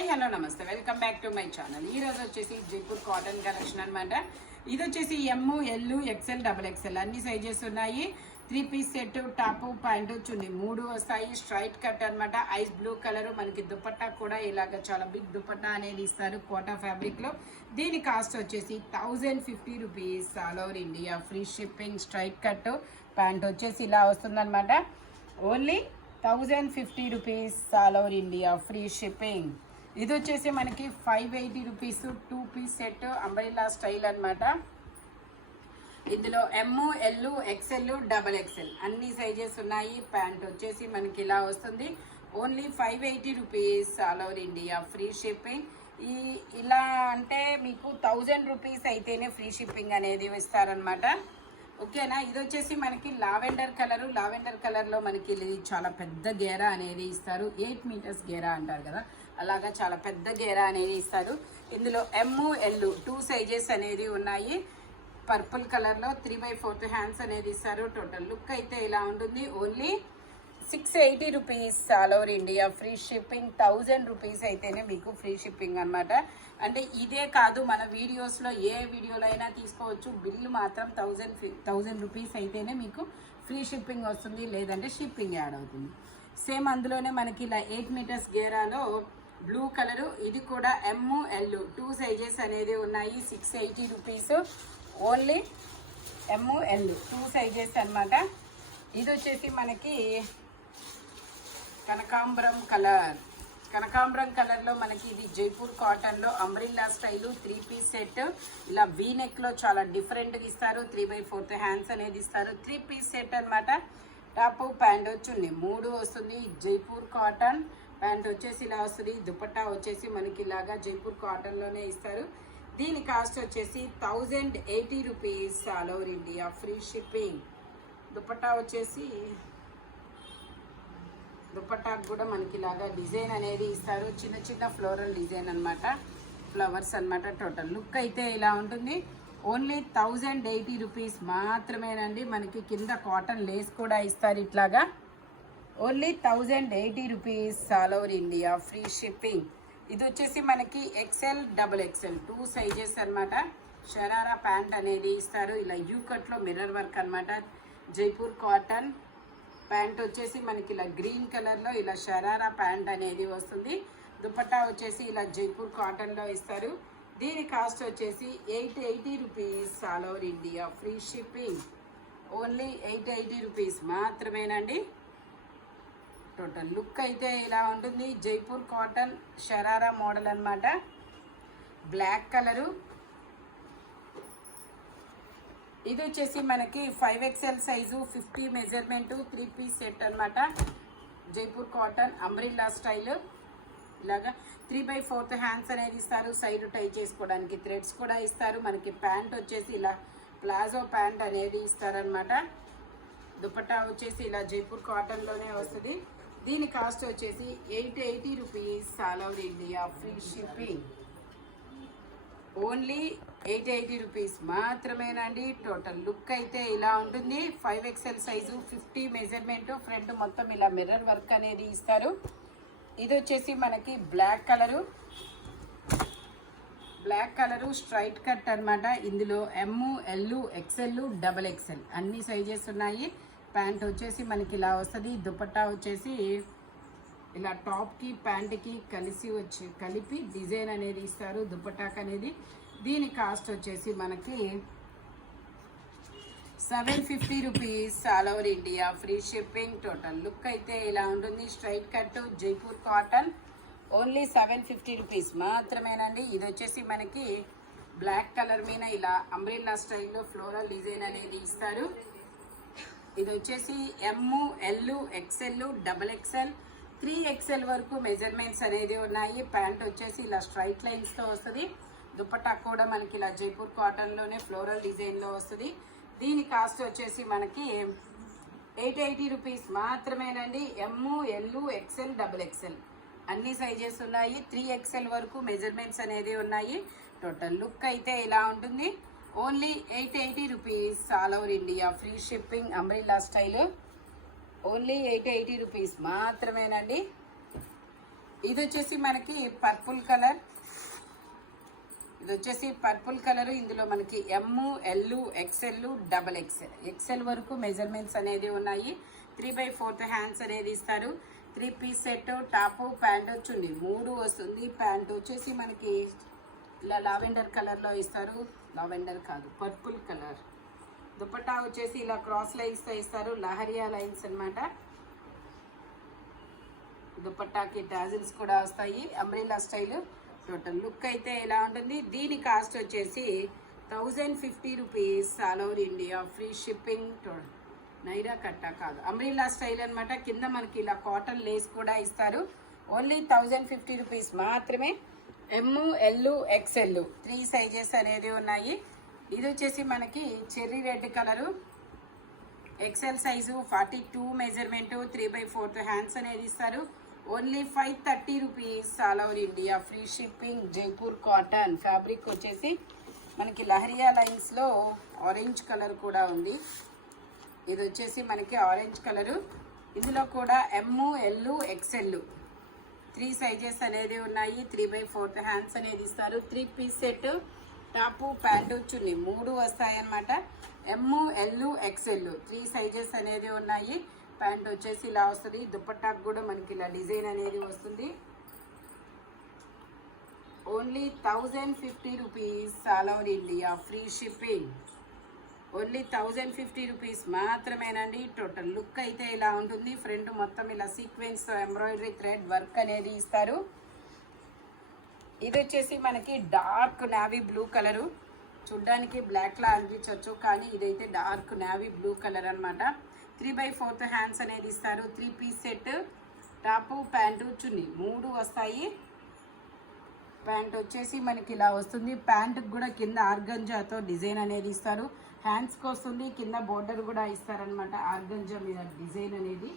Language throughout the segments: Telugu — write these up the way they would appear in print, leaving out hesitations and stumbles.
హాయ్ హలో నమస్తే welcome back to my channel. ఈ రోజు వచ్చేసి జైపూర్ కాటన్ కలెక్షన్ అనమాట. ఇది వచ్చేసి M, L, XL, double XL అన్ని సైజెస్ ఉన్నాయి. 3 piece set, top, pant, chunni 3 వస్తాయి. స్ట్రైట్ కట్ అనమాట. Ice blue colour. మనకి దుపట్టా కూడా ఇలాగ చాలా బిగ్ దుపట్టా అనేది ఇస్తారు కోటా ఫ్యాబ్రిక్ లో. దీని కాస్ట్ వచ్చేసి 1050 rupees. All over India free shipping. Straight cut pant వచ్చేసి ఇలా వస్తుందన్నమాట. Only 1050 rupees. All over India free shipping. ఇది వచ్చేసి మనకి 580 rupees. 2 piece set umbrella style అనమాట. ఇందులో M, L, XL, double XL అన్ని సైజెస్ ఉన్నాయి. ప్యాంట్ వచ్చేసి మనకి ఇలా వస్తుంది. Only 580 rupees. All over India free shipping. ఇలా అంటే మీకు 1000 రూపీస్ అయితేనే ఫ్రీ షిప్పింగ్ అనేది ఇస్తారనమాట. ఓకేనా. ఇది వచ్చేసి మనకి లావెండర్ కలరు. లావెండర్ కలర్లో మనకి ఇది చాలా పెద్ద గేరా అనేది ఇస్తారు. 8 మీటర్స్ గేరా అంటారు కదా, అలాగా చాలా పెద్ద గేరా అనేది ఇస్తారు. ఇందులో ఎమ్, ఎల్ 2 సైజెస్ అనేది ఉన్నాయి. పర్పుల్ కలర్లో 3/4 హ్యాండ్స్ అనేది ఇస్తారు. టోటల్ లుక్ అయితే ఇలా ఉంటుంది. Only 680 rupees. All over India free shipping. 1000 rupees అయితేనే మీకు ఫ్రీ షిప్పింగ్ అనమాట. అంటే ఇదే కాదు, మన వీడియోస్లో ఏ వీడియోలో అయినా తీసుకోవచ్చు. బిల్లు మాత్రం 1000 రూపీస్ అయితేనే మీకు ఫ్రీ షిప్పింగ్ వస్తుంది, లేదంటే షిప్పింగ్ యాడ్ అవుతుంది. సేమ్ అందులోనే మనకి ఇలా 8 మీటర్స్ గేరాలో బ్లూ కలరు. ఇది కూడా ఎమ్, ఎల్ 2 సైజెస్ అనేది ఉన్నాయి. 680 రూపీస్. ఓన్లీ ఎమ్, ఎల్ 2 సైజెస్ అనమాట. ఇది వచ్చేసి మనకి కనకాంబరం కలర్. కనకాంబరం కలర్లో మనకి ఇది జైపూర్ కాటన్లో అంబ్రిల్లా స్టైలు 3 పీస్ సెట్. ఇలా వీ నెక్లో చాలా డిఫరెంట్గా ఇస్తారు. 3/4 హ్యాండ్స్ అనేది ఇస్తారు. 3 పీస్ సెట్ అనమాట. టాప్, ప్యాంట్ చున్నీ 3 వస్తుంది. జైపూర్ కాటన్. ప్యాంట్ వచ్చేసి ఇలా వస్తుంది. దుపట్టా వచ్చేసి మనకి ఇలాగా జైపూర్ కాటన్లోనే ఇస్తారు. దీని కాస్ట్ వచ్చేసి 1080 rupees. All over India free shipping. Dupatta వచ్చేసి దుపట్టాకు కూడా మనకి ఇలాగా డిజైన్ అనేది ఇస్తారు. చిన్న చిన్న ఫ్లోరల్ డిజైన్ అనమాట, ఫ్లవర్స్ అనమాట. టోటల్ లుక్ అయితే ఇలా ఉంటుంది. ఓన్లీ 1080 రూపీస్ మాత్రమేనండి. మనకి కింద కాటన్ లేస్ కూడా ఇస్తారు ఇట్లాగా. Only 1080 rupees. All over India free shipping. ఇది వచ్చేసి మనకి ఎక్సెల్, డబుల్ ఎక్సెల్ 2 సైజెస్ అనమాట. షరారా ప్యాంట్ అనేది ఇస్తారు. ఇలా యూ కట్లో మిర్రర్ వర్క్ అనమాట. జైపూర్ కాటన్. ప్యాంట్ వచ్చేసి మనకి ఇలా గ్రీన్ కలర్లో ఇలా షరారా ప్యాంట్ అనేది వస్తుంది. దుపట్టా వచ్చేసి ఇలా జైపూర్ కాటన్లో ఇస్తారు. దీని కాస్ట్ వచ్చేసి 880 rupees. All over India free shipping. Only 880 rupees మాత్రమేనండి. టోటల్ లుక్ అయితే ఇలా ఉంటుంది. జైపూర్ కాటన్ షరారా మోడల్ అనమాట. Black colour. ఇది వచ్చేసి మనకి 5XL size 50 measurement 3 piece set అనమాట. Jaipur cotton umbrella style. ఇలాగా 3/4 హ్యాండ్స్ అనేది ఇస్తారు. సైడ్ టై చేసుకోవడానికి థ్రెడ్స్ కూడా ఇస్తారు. మనకి ప్యాంట్ వచ్చేసి ఇలా ప్లాజో ప్యాంట్ అనేది ఇస్తారనమాట. దుపట్టా వచ్చేసి ఇలా జైపూర్ కాటన్లోనే వస్తుంది. దీని కాస్ట్ వచ్చేసి 880 rupees. All over India free shipping. Only 880 rupees మాత్రమేనండి. టోటల్ లుక్ అయితే ఇలా ఉంటుంది. 5XL size 50 measurement. ఫ్రంట్ మొత్తం ఇలా మిర్రర్ వర్క్ అనేది ఇస్తారు. ఇది వచ్చేసి మనకి black colour. Black colour straight cut అనమాట. ఇందులో M, L, XL, double XL అన్ని సైజెస్ ఉన్నాయి. ప్యాంట్ వచ్చేసి మనకి ఇలా వస్తుంది. దుపట్టా వచ్చేసి ఇలా టాప్కి ప్యాంట్కి కలిపి డిజైన్ అనేది ఇస్తారు దుపట్టాకి అనేది. దీని కాస్ట్ వచ్చేసి మనకి 750 rupees. All over India free shipping. Total look అయితే ఇలా ఉంటుంది. Straight cut Jaipur cotton. Only 750 rupees మాత్రమేనండి. ఇది వచ్చేసి మనకి బ్లాక్ కలర్ మీద ఇలా అంబ్రెల్లా స్టైల్లో ఫ్లోరల్ డిజైన్ అనేది ఇస్తారు. ఇది వచ్చేసి M, L, XL, double XL 3XL వరకు మెజర్మెంట్స్ అనేది ఉన్నాయి. ప్యాంట్ వచ్చేసి ఇలా స్ట్రైట్ లైన్స్తో వస్తుంది. దుపట్టా కూడా మనకి ఇలా జైపూర్ కాటన్లోనే ఫ్లోరల్ డిజైన్లో వస్తుంది. దీని కాస్ట్ వచ్చేసి మనకి 880 రూపీస్ మాత్రమేనండి. M, L, XL, double XL అన్ని సైజెస్ ఉన్నాయి. 3XL వరకు మెజర్మెంట్స్ అనేది ఉన్నాయి. టోటల్ లుక్ అయితే ఇలా ఉంటుంది. Only 880 rupees. All over India free shipping. Umbrella style. Only 880 rupees మాత్రమేనండి. ఇది వచ్చేసి మనకి పర్పుల్ కలర్. ఇది వచ్చేసి పర్పుల్ కలర్. ఇందులో మనకి M, L, XL, double XL, XL వరకు మెజర్మెంట్స్ అనేది ఉన్నాయి. 3/4 హ్యాండ్స్ అనేది ఇస్తారు. 3 piece set, top, pant, chunni 3 వస్తుంది. ప్యాంటు వచ్చేసి మనకి ఇలా లావెండర్ కలర్లో ఇస్తారు. లావెండర్ కాదు, పర్పుల్ కలర్. దుపట్టా వచ్చేసి ఇలా క్రాస్ లైన్స్తో ఇస్తారు, లహరియా లైన్స్ అన్నమాట. దుపట్టాకి టాజిల్స్ కూడా వస్తాయి, అంబ్రెల్లా స్టైల్. టోటల్ లుక్ అయితే ఇలా ఉంటుంది. దీని కాస్ట్ వచ్చేసి 1050 rupees, all over India, free shipping. Naira కట్టా కాదు, అంబ్రెల్లా స్టైల్ అనమాట. కింద మనకి ఇలా కాటన్ లేస్ కూడా ఇస్తారు. ఓన్లీ 1050 రూపీస్ మాత్రమే. ఎమ్, ఎల్, ఎక్స్ఎల్ 3 సైజెస్ అనేది ఉన్నాయి. ఇది వచ్చేసి మనకి cherry red colour, XL size, 42 measurement, 3/4 hands అనేది ఇస్తారు. Only 530 rupees, all over India, free shipping. Jaipur cotton fabric వచ్చేసి మనకి లహరియా లైన్స్లో ఆరెంజ్ కలర్ కూడా ఉంది. ఇది వచ్చేసి మనకి ఆరెంజ్ కలరు. ఇందులో కూడా ఎమ్, ఎల్, ఎక్స్ఎల్ 3 సైజెస్ అనేది ఉన్నాయి. 3/4 హ్యాండ్స్ అనేది ఇస్తారు. 3 piece set, top, pant, chunni 3 వస్తాయన్నమాట. ఎమ్, ఎల్, ఎక్స్ఎల్ 3 సైజెస్ అనేది ఉన్నాయి. ప్యాంట్ వచ్చేసి ఇలా వస్తుంది. దుపట్టాకు కూడా మనకి ఇలా డిజైన్ అనేది వస్తుంది. Only 1050 rupees, all over India, free shipping. Only 1050 rupees మాత్రమేనండి. టోటల్ లుక్ అయితే ఇలా ఉంటుంది. ఫ్రంట్ మొత్తం ఇలా సీక్వెన్స్ ఎంబ్రాయిడరీ థ్రెడ్ వర్క్ అనేది ఇస్తారు. ఇది వచ్చేసి మనకి డార్క్ నావీ బ్లూ కలరు. చూడ్డానికి బ్లాక్లా అనిపించవచ్చు, కానీ ఇదైతే డార్క్ నావీ బ్లూ కలర్ అనమాట. 3/4 హ్యాండ్స్ అనేది ఇస్తారు. 3 piece set, top, pant, chunni 3 వస్తాయి. ప్యాంట్ వచ్చేసి మనకి ఇలా వస్తుంది. ప్యాంటుకి కూడా కింద ఆర్గంజాతో డిజైన్ అనేది ఇస్తారు. హ్యాండ్స్కి వస్తుంది, కింద బోర్డర్ కూడా ఇస్తారనమాట. ఆర్గంజా మీద డిజైన్ అనేది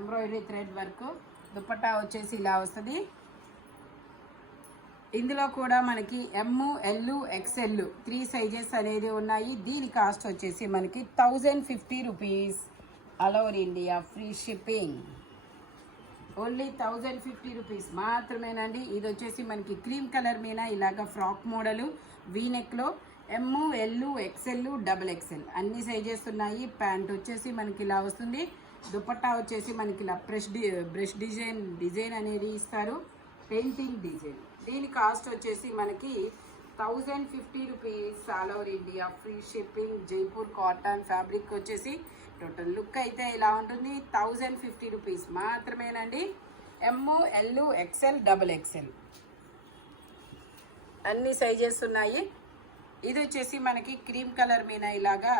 ఎంబ్రాయిడరీ థ్రెడ్ వర్క్. దుపట్టా వచ్చేసి ఇలా వస్తుంది. ఇందులో కూడా మనకి ఎమ్, ఎల్, ఎక్స్ఎల్ 3 సైజెస్ అనేది ఉన్నాయి. దీని కాస్ట్ వచ్చేసి మనకి 1050 rupees, all over India, free shipping. Only 1050 rupees మాత్రమేనండి. ఇది వచ్చేసి మనకి క్రీమ్ కలర్ మీద ఇలాగ ఫ్రాక్ మోడలు, వీనెక్లో M, L, XL, double XL అన్ని సైజెస్ ఉన్నాయి. ప్యాంట్ వచ్చేసి మనకి ఇలా వస్తుంది. దుపట్టా వచ్చేసి మనకి ఇలా బ్రష్ డిజైన్ అనేది ఇస్తారు, పెయింటింగ్ డిజైన్. దీని కాస్ట్ వచ్చేసి మనకి 1050 rupees, all over India, free shipping. Jaipur cotton fabric వచ్చేసి టోటల్ లుక్ అయితే ఇలా ఉంటుంది. 1050 రూపీస్ మాత్రమేనండి. M, L, XL, double XL అన్ని సైజెస్ ఉన్నాయి. ఇది వచ్చేసి మనకి క్రీమ్ కలర్ మీద ఇలాగా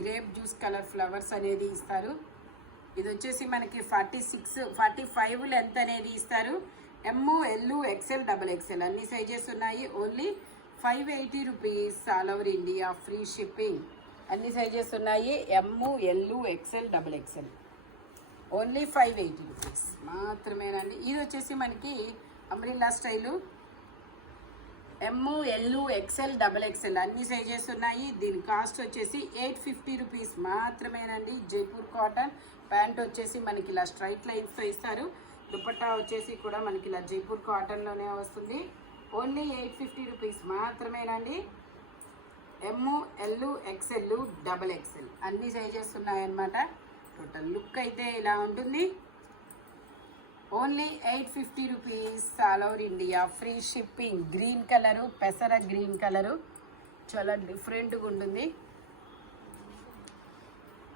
గ్రేప్ జ్యూస్ కలర్ ఫ్లవర్స్ అనేది ఇస్తారు. ఇది వచ్చేసి మనకి 46, 45 లెంత్ అనేది ఇస్తారు. M, L, XL, double XL అన్ని సైజెస్ ఉన్నాయి. Only 580 rupees, all over India, free shipping. అన్ని సైజెస్ ఉన్నాయి. M, L, XL, double XL only 580 rupees మాత్రమేనండి. ఇది వచ్చేసి మనకి umbrella style. M, L, XL, double XL అన్ని సైజెస్ ఉన్నాయి. దీని కాస్ట్ వచ్చేసి 850 రూపీస్ మాత్రమేనండి. జైపూర్ కాటన్. ప్యాంట్ వచ్చేసి మనకి ఇలా స్ట్రైట్ లైన్స్తో ఇస్తారు. దుపట్టా వచ్చేసి కూడా మనకి ఇలా జైపూర్ కాటన్లోనే వస్తుంది. ఓన్లీ 850 రూపీస్ మాత్రమేనండి. M, L, XL, double XL అన్ని సైజెస్ ఉన్నాయన్నమాట. టోటల్ లుక్ అయితే ఇలా ఉంటుంది. Only 850 rupees, all over India, free shipping. Green colour, పెసర గ్రీన్ కలరు చాలా డిఫరెంట్గా ఉంటుంది.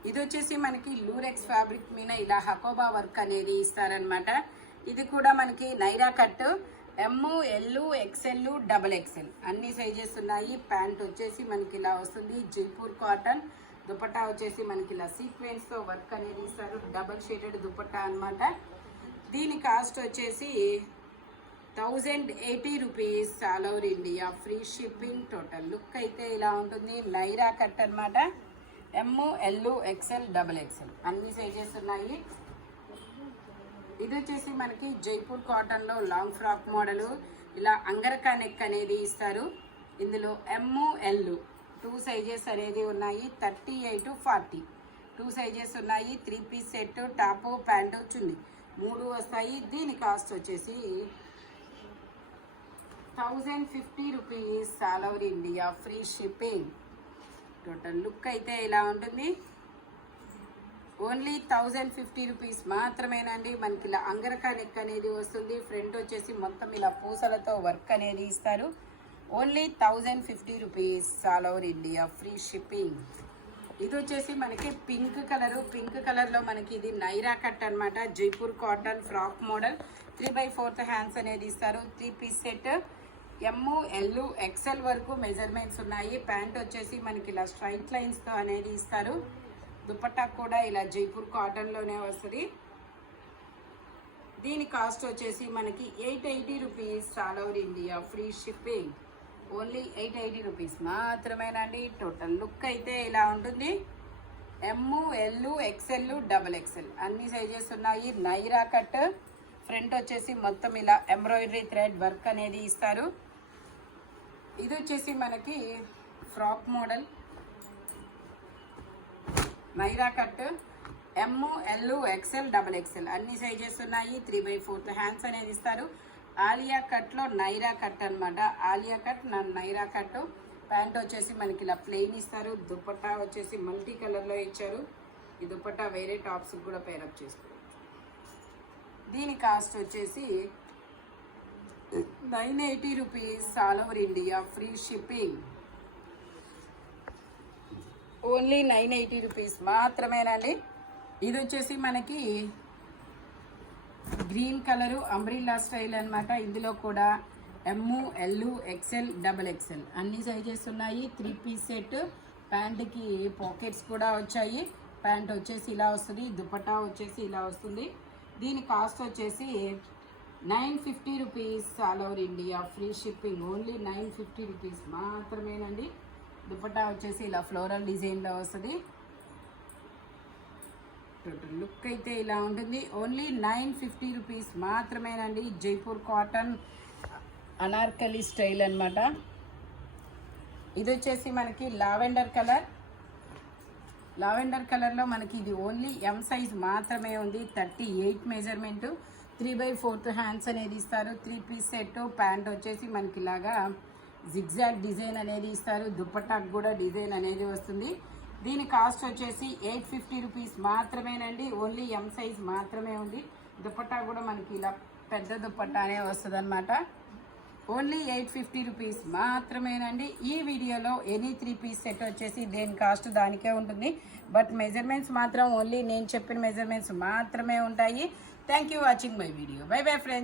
ఇది వచ్చేసి మనకి లూరెక్స్ ఫ్యాబ్రిక్ మీద ఇలా హకోబా వర్క్ అనేది ఇస్తారనమాట. ఇది కూడా మనకి నైరా కట్. ఎమ్, ఎల్, ఎక్స్ఎల్, డబల్ ఎక్స్ఎల్ అన్ని సైజెస్ ఉన్నాయి. ప్యాంట్ వచ్చేసి మనకి ఇలా వస్తుంది. జైపూర్ కాటన్. దుపట్టా వచ్చేసి మనకి ఇలా సీక్వెన్స్తో వర్క్ అనేది ఇస్తారు. డబల్ షేడెడ్ దుపట్టా అనమాట. దీని కాస్ట్ వచ్చేసి 1080 rupees, all over India, free shipping. Total look అయితే ఇలా ఉంటుంది. నైరా కట్ అనమాట. ఎమ్, ఎల్, ఎక్స్ఎల్, డబల్ ఎక్స్ఎల్ అన్ని సైజెస్ ఉన్నాయి. ఇది వచ్చేసి మనకి జైపూర్ కాటన్లో లాంగ్ ఫ్రాక్ మోడలు. ఇలా అంగరకా నెక్ అనేది ఇస్తారు. ఇందులో ఎమ్, ఎల్ 2 సైజెస్ అనేది ఉన్నాయి. 38, 40 2 సైజెస్ ఉన్నాయి. 3 piece set, top, pant, chunni 3 వస్తాయి. దీని కాస్ట్ వచ్చేసి 1050 rupees, all over India free shipping. Total look అయితే ఇలా ఉంటుంది. ఓన్లీ 1050 రూపీస్ మాత్రమేనండి. మనకి ఇలా అంగరకా నెక్ అనేది వస్తుంది. ఫ్రంట్ వచ్చేసి మొత్తం ఇలా పూసలతో వర్క్ అనేది ఇస్తారు. Only 1050 rupees, all over India free shipping. ఇది వచ్చేసి మనకి పింక్ కలర్లో మనకి ఇది నైరా కట్ అనమాట. Jaipur cotton frock model 3/4 hands అనేది ఇస్తారు. 3 పీస్ సెట్. ML XL వరకు మెజర్మెంట్స్ ఉన్నాయి. ప్యాంట్ వచ్చేసి మనకి ఇలా స్ట్రైట్ లైన్స్తో అనేది ఇస్తారు. దుపట్టా కూడా ఇలా జైపూర్ కాటన్లోనే వస్తుంది. దీని కాస్ట్ వచ్చేసి మనకి 880 rupees, all over India free shipping. Only 880 rupees మాత్రమేనండి. టోటల్ లుక్ అయితే ఇలా ఉంటుంది. ML XL XXL అన్ని సైజెస్ ఉన్నాయి. నైరా కట్. ఫ్రంట్ వచ్చేసి మొత్తం ఇలా ఎంబ్రాయిడరీ థ్రెడ్ వర్క్ అనేది ఇస్తారు. ఇది వచ్చేసి మనకి frock model Naira cut. ML XL XXL అన్ని సైజెస్ ఉన్నాయి. 3/4 హ్యాండ్స్ అనేది ఇస్తారు. ఆలియా కట్లో నైరా కట్ అనమాట. Alia cut Naira cut. Pant వచ్చేసి మనకి ఇలా ప్లెయిన్ ఇస్తారు. దుపట్టా వచ్చేసి మల్టీ కలర్లో ఇచ్చారు. ఈ దుపట్టా వేరే టాప్స్ కూడా పేరప్ చేసుకోవచ్చు. దీని కాస్ట్ వచ్చేసి 980 rupees, all over India free shipping. Only 980 rupees మాత్రమేనండి. ఇది వచ్చేసి మనకి గ్రీన్ కలరు అంబ్రిల్లా స్టైల్ అనమాట. ఇందులో కూడా ML XL XXL అన్ని సైజెస్ ఉన్నాయి. 3 పీస్ సెట్. ప్యాంట్కి పాకెట్స్ కూడా వచ్చాయి. ప్యాంట్ వచ్చేసి ఇలా వస్తుంది. దుపట్టా వచ్చేసి ఇలా వస్తుంది. దీని కాస్ట్ వచ్చేసి 950 rupees, all over India free shipping. Only 950 rupees మాత్రమేనండి. దుపట్టా వచ్చేసి ఇలా ఫ్లోరల్ డిజైన్లో వస్తుంది. టోటల్ లుక్ అయితే ఇలా ఉంటుంది. ఓన్లీ 950 రూపీస్ మాత్రమేనండి. జైపూర్ కాటన్ అనార్కలి స్టైల్ అనమాట. ఇది వచ్చేసి మనకి లావెండర్ కలర్లో మనకి ఇది ఓన్లీ M సైజ్ మాత్రమే ఉంది. 38 మెజర్మెంట్. 3/4 హ్యాండ్స్ అనేది ఇస్తారు. 3 పీస్ సెట్. ప్యాంట్ వచ్చేసి మనకి ఇలాగా జిగ్జాగ్ డిజైన్ అనేది ఇస్తారు. దుపట్టాకు కూడా డిజైన్ అనేది వస్తుంది. దీని కాస్ట్ వచ్చేసి 850 రూపీస్ మాత్రమేనండి. ఓన్లీ M సైజ్ మాత్రమే ఉంది. దుపట్టా కూడా మనకి ఇలా పెద్ద దుపట్టానే వస్తుంది అనమాట. ఓన్లీ 850 రూపీస్ మాత్రమేనండి. ఈ వీడియోలో ఎనీ 3 పీస్ సెట్ వచ్చేసి దేని కాస్ట్ దానికే ఉంటుంది. బట్ మెజర్మెంట్స్ మాత్రం ఓన్లీ నేను చెప్పిన మెజర్మెంట్స్ మాత్రమే ఉంటాయి. Thank you watching my video. By bye friends.